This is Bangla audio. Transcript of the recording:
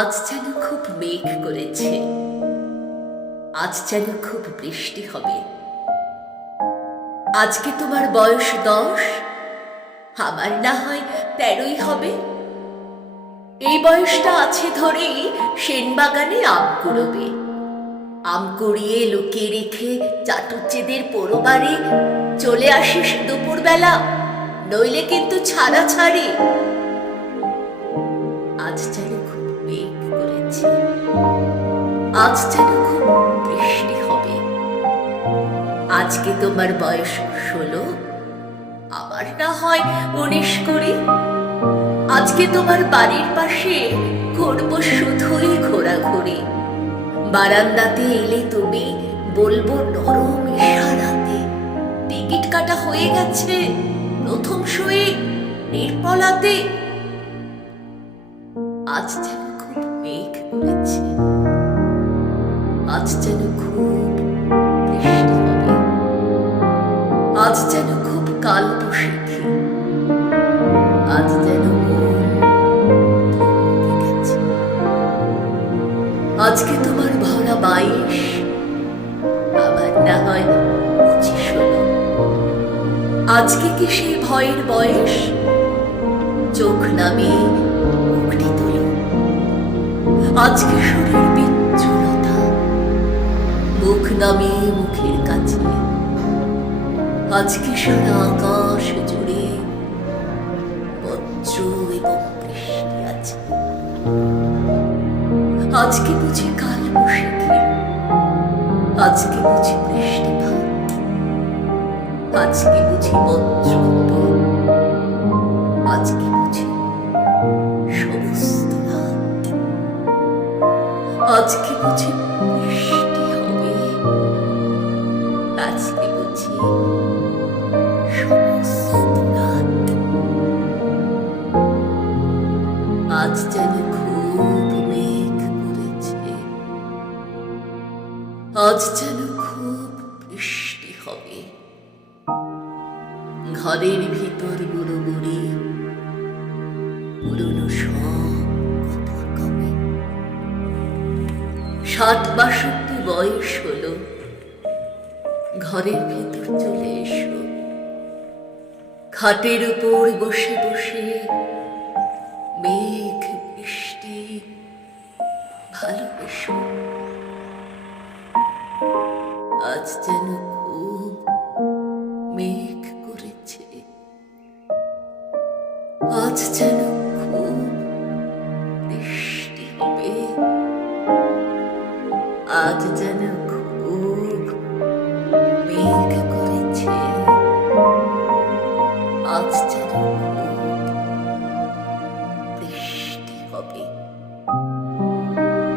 আজ যেন খুব মেঘ করেছে। আজ যেন খুব বৃষ্টি হবে। আজকে তোমার বয়স দশ, আমার না হয় তেরোই হবে। এই বয়সটা আছে ধরেই সেনবাগানে আম কুড়োবে। আম কুড়িয়ে লুকিয়ে রেখে চাটুচ্চেদের পোড়োবারে চলে আসিস দুপুরবেলা, নইলে কিন্তু ছাড়া ছাড়ি। আজ যেন খুব মেঘ করেছে আজ যেন খুব বৃষ্টি হবে। আজকে তোমার বয়স ষোলো আমার না হয় উনিশ করি আজকে তোমার বাড়ির পাশে করব শুধুই ঘোরাঘুরি। বারান্দাতে এলে তুমি বলব নরম ইশারাতে। টিকিট কাটা হয়ে গেছে, প্রথম শোয়ে নির্মলাতে। আজ যেন আজ যেন খুব আজ যেন আজকে তোমার ভরা বাইশ না হয় পঁচিশ আজকে কি সেই ভয়ের বয়স? চোখ নামিয়ে মুখটি তোলো। আজকে শরীর বিচ্ছুরতা। মুখ নামিয়ে মুখের কাছে। আজকে সারা আকাশ জুড়ে বজ্র এবং বৃষ্টি আছে। আজকে বুঝি কাল বসেছে আজকে বুঝি বৃষ্টিপাত, আজকে বুঝি বজ্র আজকে বুঝি সমস্ত আজকে বুঝি বৃষ্টি হবে, আজকে বুঝি হবে। ঘরের ভিতর বুড়ো বুড়ি, পুরনো সব ষাট বাষট্টি বয়স হলো। ঘরের ভিতর চলে এসো। খাটের উপর বসে বসে মেঘ বৃষ্টি ভালোবেসো। আজ যেন খুব মেঘ করেছে